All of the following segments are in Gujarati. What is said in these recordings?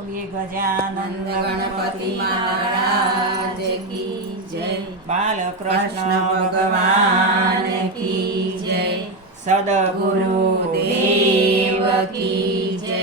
બોલીએ ગજાનંદ ગણપતિ મહારાજ કી જય, બાલકૃષ્ણ ભગવાન કી જય, સદગુરુ દેવ કી જય.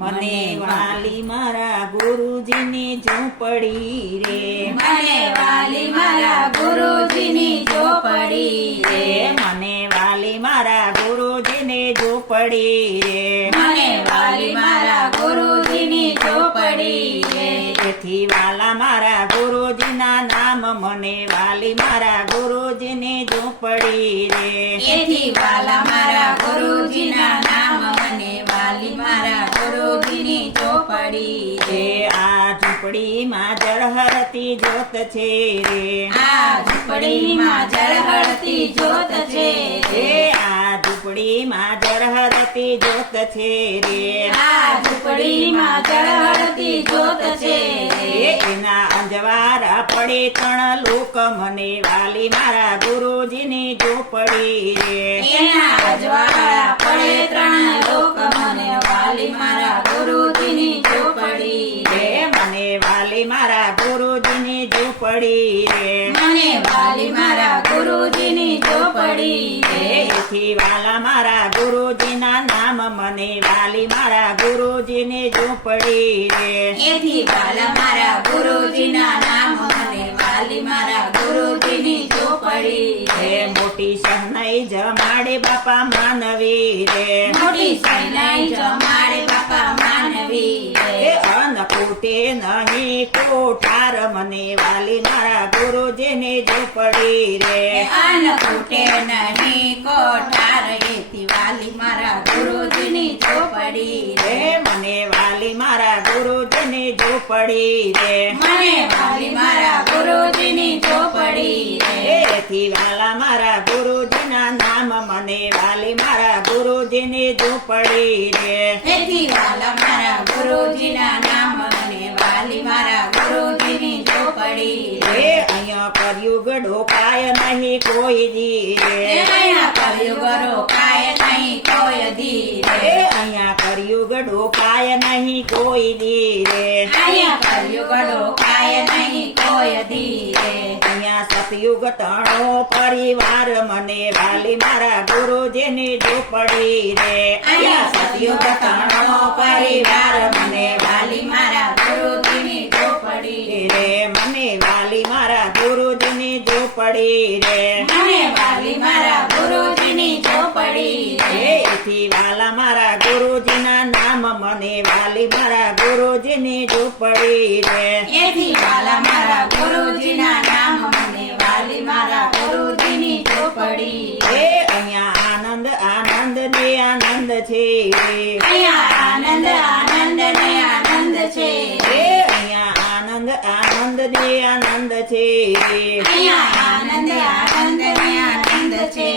મને વાલી મારા ગુરુજીની ઝૂંપડી રે, મને વાલી મારા ગુરુજીની ઝૂંપડી રે, મને વાલી મારા ગુરુજીની ઝૂંપડી રે, મને વાલી મારા ગુરુજીની ઝૂંપડી રે. તેથી વાલા મારા ગુરુજીના નામ મને વાલી મારા ગુરુજીની ઝૂંપડી રે. એથી વાલા મારા ગુરુજીના નામ મને વાલી મારા ગુરુજીની ઝૂંપડી રે. આ ઝૂંપડીમાં ઝળહળતી જ્યોત છે રે, આ ઝૂંપડીમાં ઝળહળતી જ્યોત છે રે, આ ઝૂંપડીમાં ઝળહળતી જ્યોત છે રે. આ ઝૂંપડીમાં ઝળહળતી જ્યોત છે રે. એના અંજવારા પડે ત્રણ લોક મને વાલી મારા ગુરુજીની ઝૂંપડી રે. એના અજવાળા પડે ત્રણ લોક મને વાલી મારા ગુરુજીની ઝૂંપડી રે. મને વાલી મારા ગુરુજીની ઝૂંપડી રે. મને વાલી મારા ગુરુજીની ઝૂંપડી રે. એથી વાલા મારા ગુરુજીના નામ મને વાલી મારા ગુરુજીની ઝૂંપડી રે. એથી વાલા મારા ગુરુજીના નામ મને વાલી મારા ગુરુજીની ઝૂંપડી રે. મોટી શહનાઈ જમાડે બાપા માનવી રે, મોટી સૈનાઈ જમાડે બાપા માનવી રે. અન્નકૂટે નહીં કોઠાર મને વાલી મારા ગુરુજીની ઝૂંપડી રે. અન્નકૂટે નહીં કોઠાર એથી વાલી મારા ગુરુજીની ઝૂંપડી રે. મને વાલી મારા ગુરુજીની ઝૂંપડી રે. મને વાલી મારા ગુરુજીની ઝૂંપડી રે. એથી વાલા મારા ગુરુજીના નામ મને વાલી મારા ગુરુજીની ઝૂંપડી રે. એથી વાલા મારા ગુરુજીના નામ મને વાલી મારા ગુરુજીની ઝૂંપડી રે. અહીંયા કર્યું ગડોકાય નહીં કોઈ દી રે. અહીંયા કળયુગ રોકાય નહીં કોઈ દી રે. અહીંયા કર્યું ગડોકાય નહીં કોઈ દી રે. અહીંયા કળયુગ રોકાય નહીં કોઈ દી રે. અહીંયા સતયુગ તણો પરિવાર મને વાલી મારા ગુરુજીની ઝૂંપડી રે. અહીંયા સતયુગ તણો પરિવાર મને વાલી મારા ગુરુજીની ઝૂંપડી રે. મને વાલી મારા ગુરુજીની ઝૂંપડી રે. મને વાલી મારા ગુરુજીની ઝૂંપડી રે. એથી વાલા મારા ગુરુજીના નામ મને વાલી મારા ગુરુજીની ઝૂંપડી રે. એથી વાલા મારા ગુરુજીના નામ મને વાલી મારા ગુરુજીની ઝૂંપડી રે. અહીંયા આનંદ આનંદ ને આનંદ છે રે. અહીંયા આનંદ આનંદ ને આનંદ છે રે. અહીંયા આનંદ આનંદ ને આનંદ છે રે. અહીંયા આનંદ આનંદ ને આનંદ છે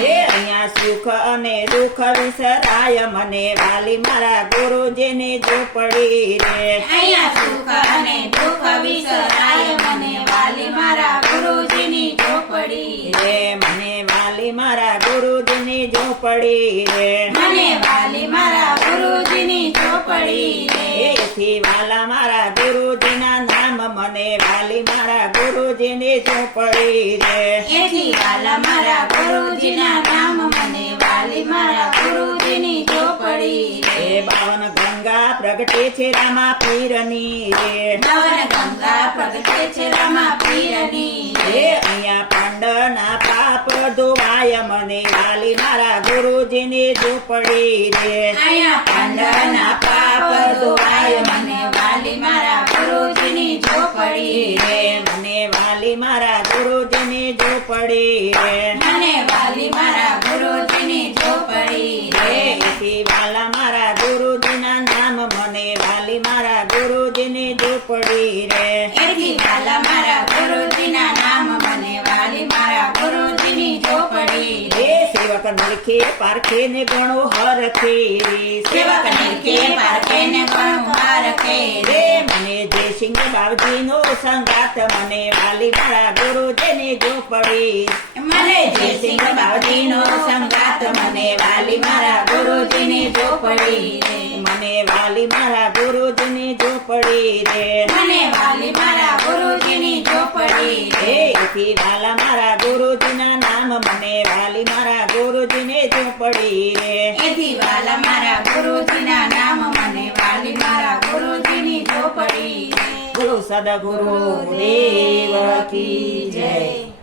રે. અહીંયા સુખ અને દુઃખ વિસરાય મને વાલી મારા ગુરુજીની ઝૂંપડી રે. અહીંયા સુખ અને દુઃખ વિસરાય મને વાલી મારા ગુરુજીની ઝૂંપડી રે. મને વાલી મારા ગુરુજીની ઝૂંપડી રે. મને વાલી મારા ગુરુજીની ઝૂંપડી રે. એથી વાલા મારા ગુરુજીના નામ મને વાલી મારા ગુરુજીની ઝૂંપડી રે. એથી વાલા મારા ગુરુજીના નામ મને વાલી મારા ગુરુજીની ઝૂંપડી રે. બાવન ગંગા પ્રગટે છે રામા પીરની રે. નવન ગંગા પ્રગટે છે રમા પીરની રે. અહીંયા પાંડના પાપ ધોવાય મને વાલી મારા ગુરુજીની ઝૂંપડી રે. અહીંયા પાંડવના પાપ ધોવાય મને વાલી મારા ગુરુજીની ઝૂંપડી રે. મને વાલી મારા ગુરુજીની ઝૂંપડી રે. મને વાલી મારા ગુરુજીની ઝૂંપડી રે. એથી વાલા મારા ગુરુજીના નામ મને વાલી મારા ગુરુજીની ઝૂંપડી રે. એથી વાલા મારા ગુરુજીના નામ મને વાલી મારા ગુરુજીની ઝૂંપડી રે. સેવક નિરખે પારખે ને ગણો હરખે રે. સેવક નિરખે પારખે ને ઘણું પારખે રે. મને જયસિંહ બાવજીનો સંગાત મને વાલી મારા ગુરુજીની ઝૂંપડી. મને જયસિંહ બાવજીનો સંગાત મને વાલી મારા ગુરુજીની ઝૂંપડી રે. મને વાલી મારા ગુરુજીની ઝૂંપડી રે મને વાલી મારા ગુરુજીની ઝૂંપડી રે એથી વાલા મારા ગુરુજીના નામ મને વાલી મારા ગુરુજીને ઝૂંપડી રે એથી વાલા મારા ગુરુજીના નામ મને વાલી મારા ગુરુજીની ઝૂંપડી રે ગુરુ સદગુરુ દેવ કી જય